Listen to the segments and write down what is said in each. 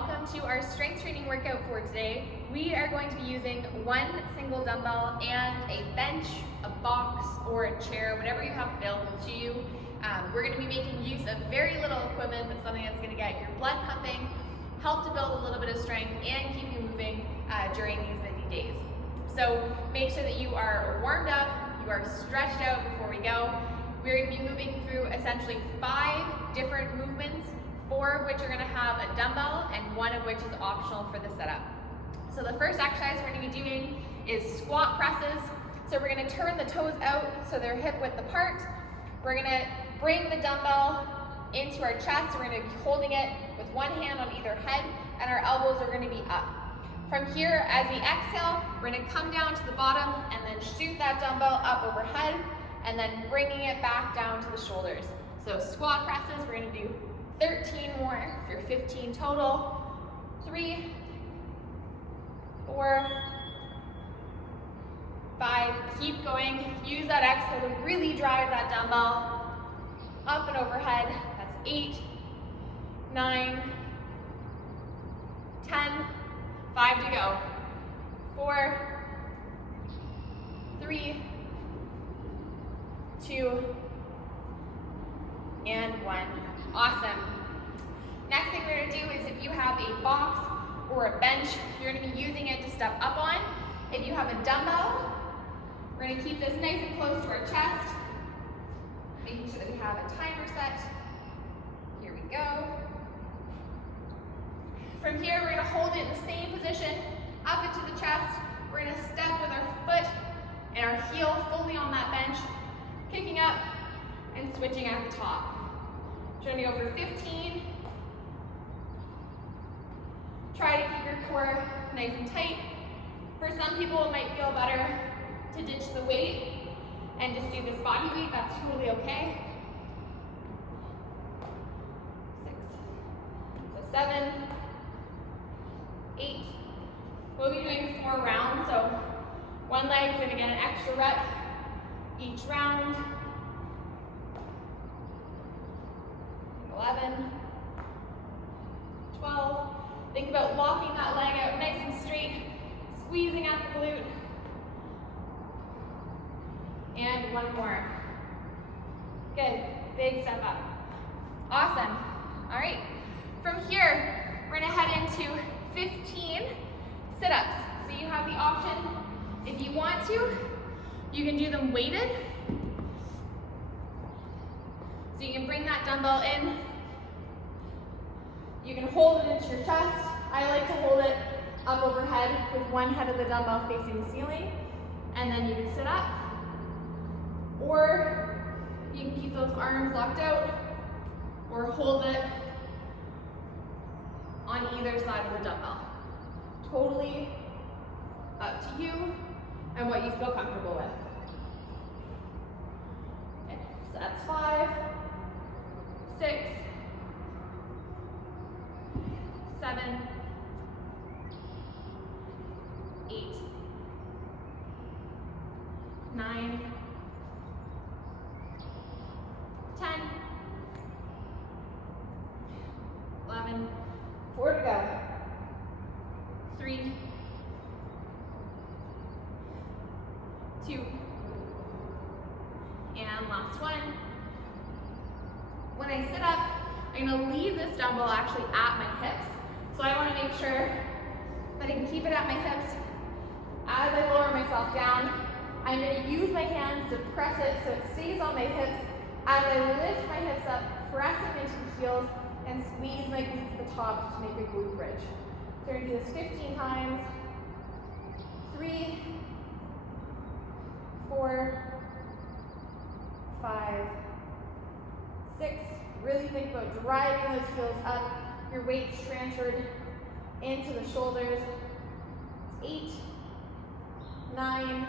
welcome to our strength training workout for today. We are going to be using one single dumbbell and a bench, a box, or a chair, whatever you have available to you. We're going to be making use of very little equipment, but something that's going to get your blood pumping, help to build a little bit of strength, and keep you moving during these busy days. So make sure that you are warmed up, you are stretched out before we go. We're going to be moving through essentially 5 different movements, 4 of which are going to have a dumbbell and 1 of which is optional for the setup. So the first exercise we're going to be doing is squat presses. So we're going to turn the toes out so they're hip width apart. We're going to bring the dumbbell into our chest. We're going to be holding it with one hand on either head, and our elbows are going to be up. From here, as we exhale, we're going to come down to the bottom and then shoot that dumbbell up overhead, and then bringing it back down to the shoulders. So squat presses, we're going to do 13 more for 15 total. 3, 4, 5, keep going. Use that exhale to really drive that dumbbell up and overhead. That's 8, 9, 10, 5 to go. 4, 3, 2, and 1. Awesome. Next thing we're going to do is if you have a box or a bench, you're going to be using it to step up on. If you have a dumbbell, we're going to keep this nice and close to our chest, making sure that we have a timer set. Here we go. From here, we're going to hold it in the same position, up into the chest. We're going to step with our foot and our heel fully on that bench, kicking up and switching at the top. We're going to go for 15. Try to keep your core nice and tight. For some people, it might feel better to ditch the weight and just do this body weight. That's totally okay. 6, so 7, 8. We'll be doing 4 rounds, so one leg is going to get an extra rep each round. 11, 12. Think about walking that leg out nice and straight, squeezing at the glute. And 1 more. Good, big step up. Awesome. All right, from here, we're gonna head into 15 sit-ups. So you have the option, if you want to, you can do them weighted. So you can bring that dumbbell in. You can hold it into your chest. I like to hold it up overhead with one head of the dumbbell facing the ceiling, and then you can sit up. Or you can keep those arms locked out, or hold it on either side of the dumbbell. Totally up to you and what you feel comfortable with. Okay, so that's 5, 6, 7, 8, 9, 10, 11, 4 to go. 3, 2, and last one. When I sit up, I'm going to leave this dumbbell actually at my hips. So I want to make sure that I can keep it at my hips. As I lower myself down, I'm going to use my hands to press it so it stays on my hips. As I lift my hips up, press them into the heels, and squeeze my glutes to the top to make a glute bridge. So we're going to do this 15 times. 3, 4, 5, 6. Really think about driving those heels up. Your weight's transferred into the shoulders. It's 8, 9,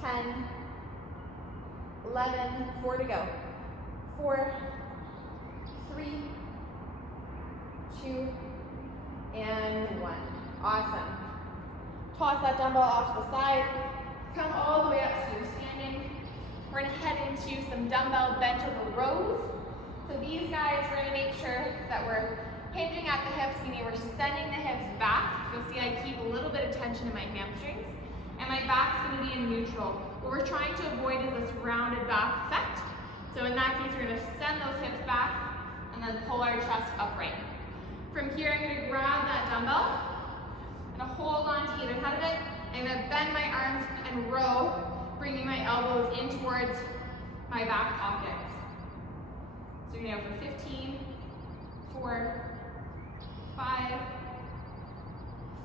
10, 11, 4 to go. 4, 3, 2, and 1. Awesome. Toss that dumbbell off to the side. Come all the way up so you're standing. We're going to head into some dumbbell bent over rows. So these guys, we're going to make sure that we're hinging at the hips, meaning we're sending the hips back. You'll see I keep a little bit of tension in my hamstrings, and my back's going to be in neutral. What we're trying to avoid is this rounded back effect. So in that case, we're going to send those hips back and then pull our chest upright. From here, I'm going to grab that dumbbell. I'm going to hold on to either head of it. I'm going to bend my arms and row, bringing my elbows in towards my back pockets. So you're going to go for 15, 4, 5,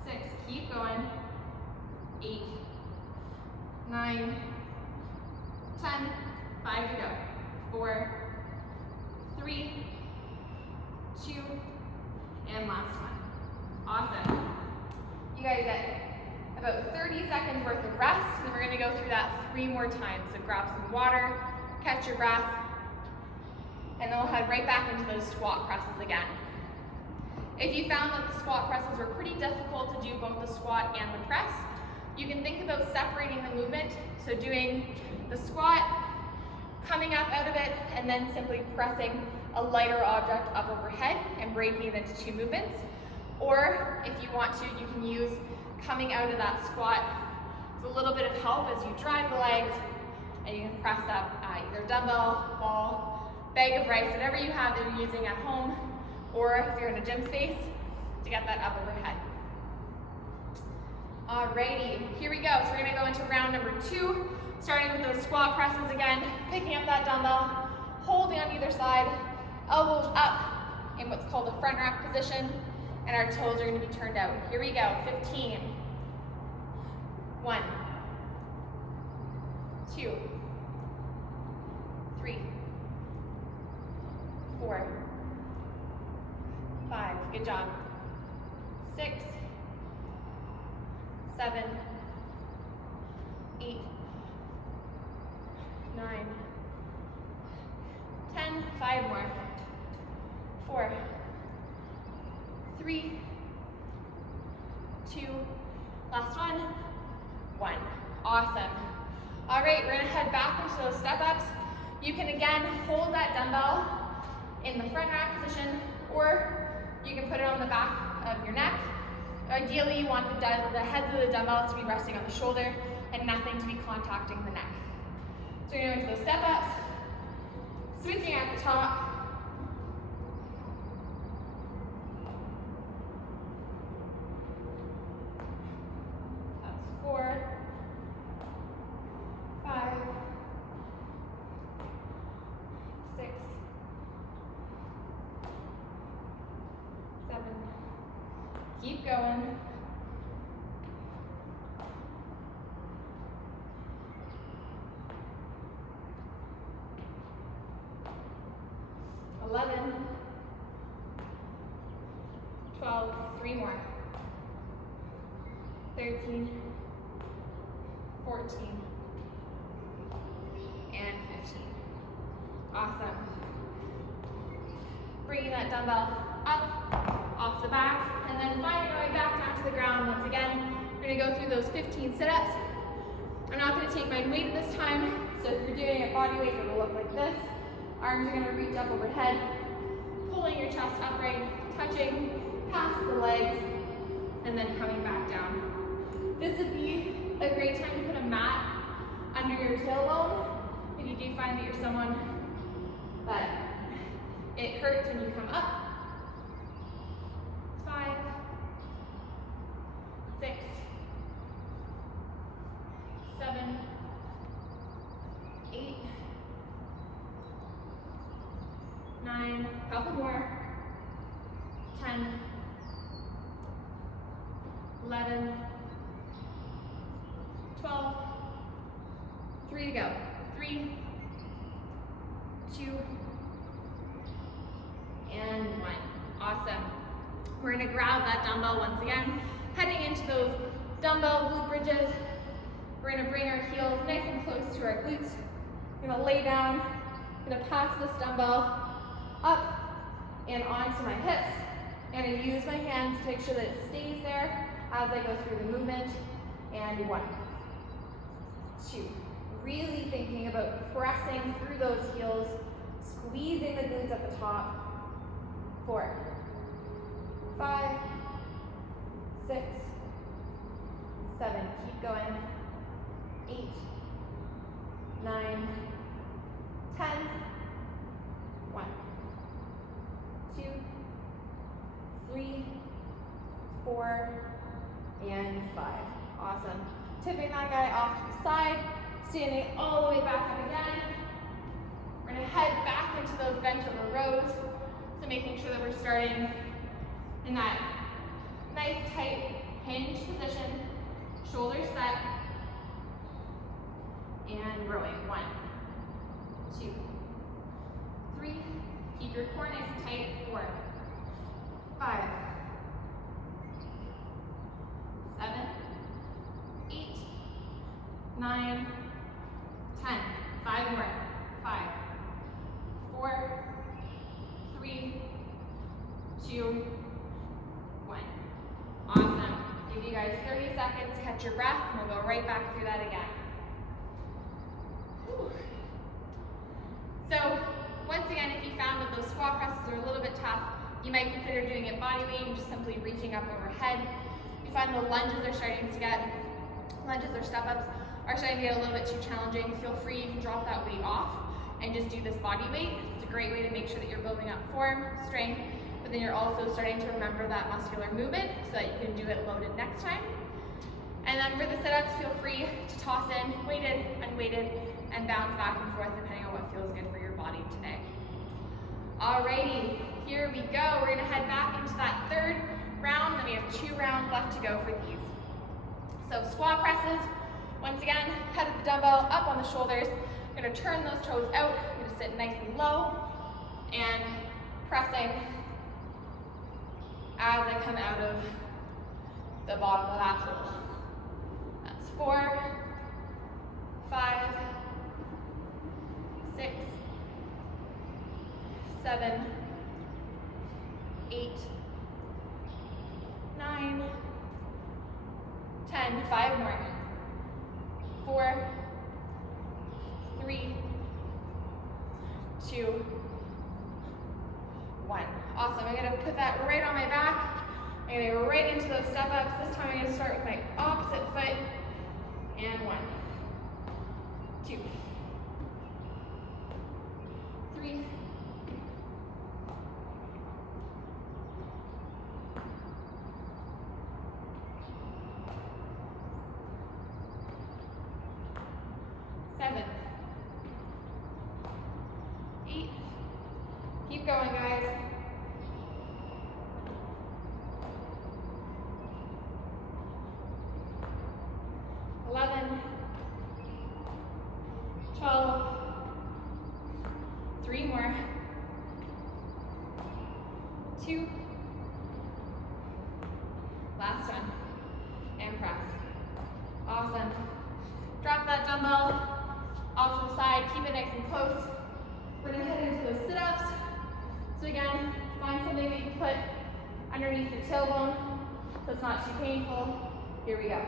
6, keep going, 8, 9, 10, 5 to go, 4, 3, 2, and last one. Awesome. You guys get about 30 seconds worth of rest, and we're gonna go through that 3 more times. So grab some water, catch your breath, and then we'll head right back into those squat presses again. If you found that the squat presses were pretty difficult to do both the squat and the press, you can think about separating the movement. So doing the squat, coming up out of it, and then simply pressing a lighter object up overhead and breaking it into 2 movements. Or if you want to, you can use coming out of that squat with a little bit of help as you drive the legs, and you can press up either dumbbell, ball, bag of rice, whatever you have that you're using at home, or if you're in a gym space, to get that up overhead. Alrighty, here we go. So we're gonna go into round number 2, starting with those squat presses again, picking up that dumbbell, holding on either side, elbows up in what's called a front rack position, and our toes are gonna be turned out. Here we go, 15, 1, 2, 3, 4, 5, good job, 6, 7, 8, 9, 10, 5 more, 4, 3, 2, last one, 1. Awesome. All right, we're gonna head back into those step ups. You can again hold that dumbbell in the front rack position, or you can put it on the back of your neck. Ideally, you want the heads of the dumbbell to be resting on the shoulder and nothing to be contacting the neck. So you're going to go into those step ups, switching at the top. That's 4, 5, 6, 7, keep going. 11, 12, 3 more, 13, 14, and 15. Awesome. Bringing that dumbbell up, off the back, and then finally going back down to the ground once again. We're gonna go through those 15 sit-ups. I'm not gonna take my weight this time, so if you're doing a body weight, it'll look like this. Arms are gonna reach up overhead, pulling your chest upright, touching past the legs, and then coming back down. This would be a great time to put a mat under your tailbone if you do find that you're someone that it hurts when you come up. 5, 6, 7, 8, 9, couple more, 10, 11, 12, 3 to go, 3, 2, and 1. Awesome. We're gonna grab that dumbbell once again, heading into those dumbbell glute bridges. We're gonna bring our heels nice and close to our glutes. We're gonna lay down, gonna pass this dumbbell up and onto my hips. I'm gonna use my hands to make sure that it stays there as I go through the movement. And 1, 2. Really thinking about pressing through those heels, squeezing the glutes at the top. 4, 5, 6, 7. Keep going. 8, 9, 10. 1, 2, 3, 4, and 5. Awesome. Tipping that guy off to the side, standing all the way back up again. We're going to head back into those bent over rows. So making sure that we're starting in that nice tight hinge position, shoulders set, and rowing. 1, 2, 3. Keep your core nice and tight. 4, 5, 7, 8, 9, 10. 5 more. 5, 4, 3, 2, 1. Awesome. Give you guys 30 seconds, catch your breath, and we'll go right back through that again. Whew. So, once again, if you found that those squat presses are a little bit tough, you might consider doing it body weight and just simply reaching up overhead. If you find the lunges or step-ups are starting to get a little bit too challenging, feel free, you can drop that weight off and just do this body weight. It's a great way to make sure that you're building up form, strength, but then you're also starting to remember that muscular movement so that you can do it loaded next time. And then for the sit-ups, feel free to toss in weighted, unweighted, and bounce back and forth depending on what feels good for your body today. Alrighty, here we go. We're gonna head back into that third round, then we have 2 rounds left to go for these. So squat presses, once again, head of the dumbbell up on the shoulders. We're gonna turn those toes out. We're gonna sit nice and low and pressing as I come out of the bottom of that hole. That's 4, 5, 6, 7, 8, 9, 10. 5 more. 4, 3, 2, 1. Awesome. I'm going to put that right on my back. I'm going to go right into those step ups. This time I'm going to start with my opposite foot. And 1, 2, 3, 7, 8. Keep going, guys. 11, 12, 3 more, 2, last one, and press. Awesome. Drop that dumbbell off to the side, keep it nice and close. We're gonna head into those sit-ups. So again, find something that you can put underneath your tailbone so it's not too painful. Here we go.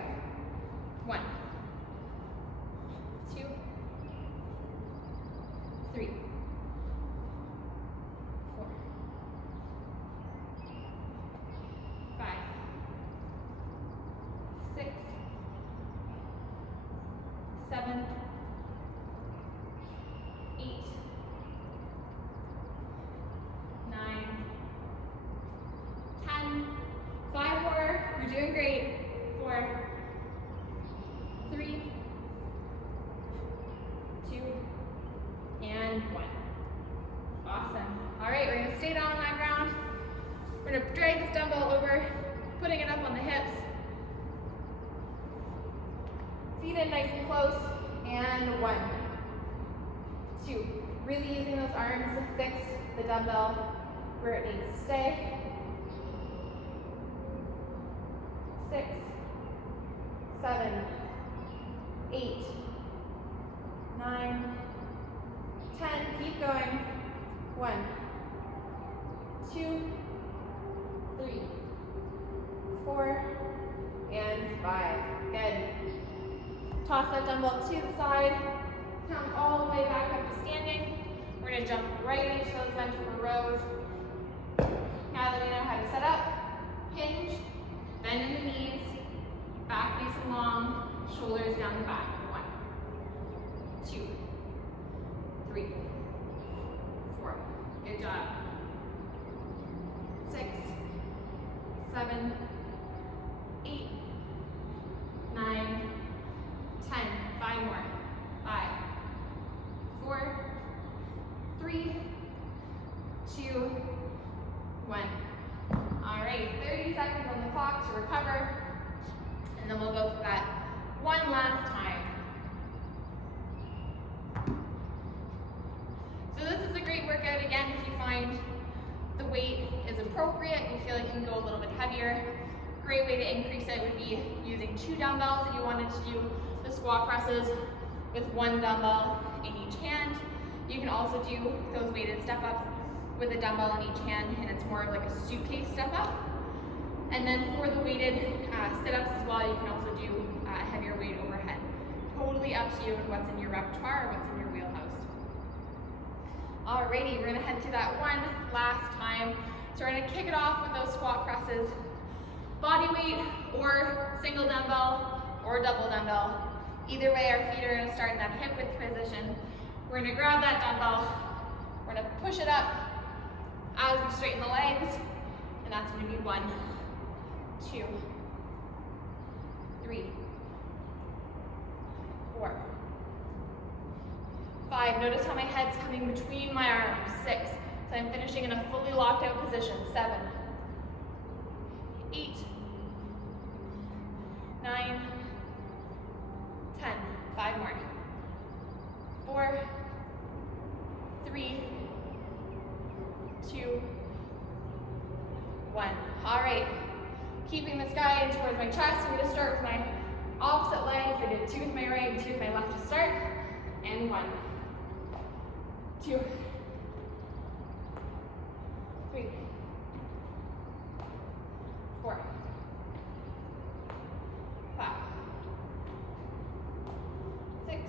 1, 2, 3, 4, 5, 6, 7, 8, 9, 10. 5 more. You're doing great. 4, 3, 2, and 1. Awesome. All right, we're going to stay down on that ground. We're going to drag this dumbbell over, putting it up on the hips. Feet in nice and close. And 1, 2. Really using those arms to fix the dumbbell where it needs to stay. 6, 7, 8, 9, 10. Keep going. 1, 2, 3, 4, and 5. Good. Toss that dumbbell to the side. Come all the way back up to standing. We're going to jump right into those bent over rows. Now that we know how to set up, down the back. 1, 2, 3, 4. Good job. 6, 7, 8, 9, 10. 5 more. 5, 4, 3, 2, 1. All right, 30 seconds on the clock to recover, and then we'll go through that one last time. So this is a great workout. Again, if you find the weight is appropriate, you feel like you can go a little bit heavier, great way to increase it would be using 2 dumbbells if you wanted to do the squat presses with 1 dumbbell in each hand. You can also do those weighted step-ups with a dumbbell in each hand, and it's more of like a suitcase step-up. And then for the weighted sit-ups as well, you can also do heavier weight overhead. Totally up to you and what's in your repertoire or what's in your wheelhouse. Alrighty, we're gonna head to that one last time. So we're gonna kick it off with those squat presses. Body weight or single dumbbell or double dumbbell. Either way, our feet are gonna start in that hip width position. We're gonna grab that dumbbell, we're gonna push it up as we straighten the legs, and that's gonna be 1, 2, 3, 4, 5. Notice how my head's coming between my arms. 6. So I'm finishing in a fully locked out position. 7, 8, 9, 10. 5 more. 4, 3, 2, 1. All right. Keeping this guy in towards my chest. I'm going to start with my opposite legs. I did 2 with my right and 2 with my left to start. And 1, 2, 3, 4, 5, 6,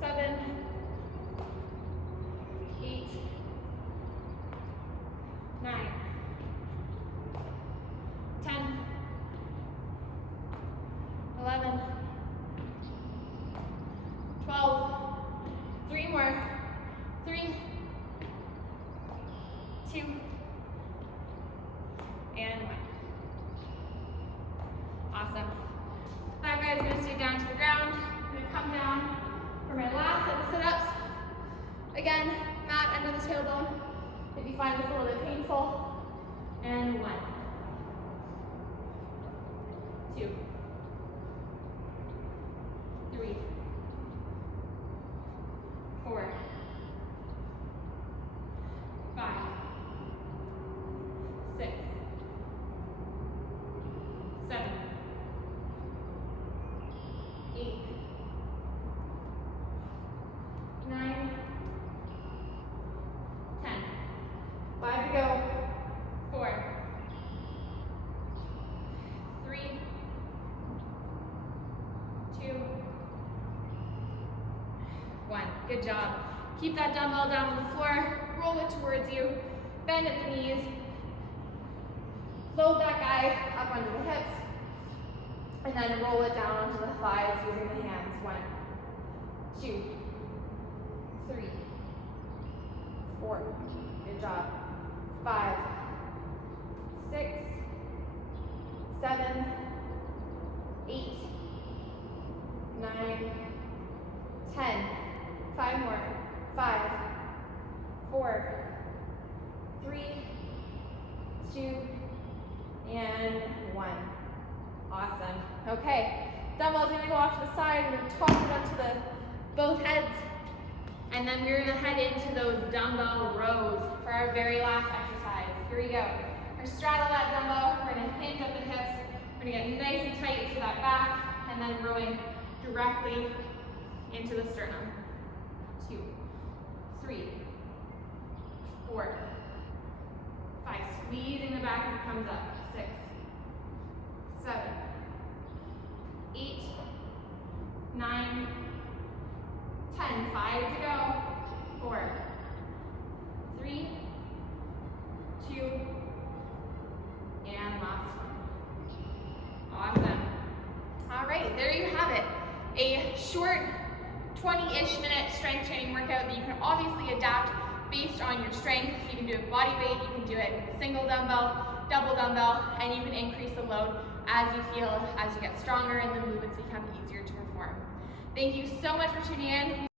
7, 8, 9, 10, 11, 12, 3 more, 3, 2, and 1. Awesome. That guy's gonna stay down to the ground. I'm gonna come down for my last set of sit-ups. Again, mat under the tailbone if you find this a little bit painful. And 1, 2, 3, 4, 5, 6, 7, 8, 9, 10. 5 to go. 4, 3, 2, 1. Good job. Keep that dumbbell down on the floor. Roll it towards you. Bend at the knees. Load that guy up onto the hips. And then roll it down onto the thighs using the hands. 1, 2, 3, 4. Good job. 5, 6, 7, 8, 9, 10. 5 more. 5, 4, 3, 2, and 1. Awesome. Okay. Dumbbell's gonna go off to the side. We're gonna toss it up to both heads. And then we're gonna head into those dumbbell rows for our very last exercise. Here we go. We're gonna straddle that dumbbell. We're gonna hinge up the hips. We're gonna get nice and tight to that back, and then rowing directly into the sternum. 2, 3, 4, 5. Squeezing the back as it comes up. 6, 7, 8, 9, 10. 5 to go. 4, 3, 2, and last one. Awesome. right, there you have it. A short 20-ish minute strength training workout that you can obviously adapt based on your strength. You can do it body weight, you can do it single dumbbell, double dumbbell, and you can increase the load as you feel, as you get stronger and the movements become easier to perform. Thank you so much for tuning in.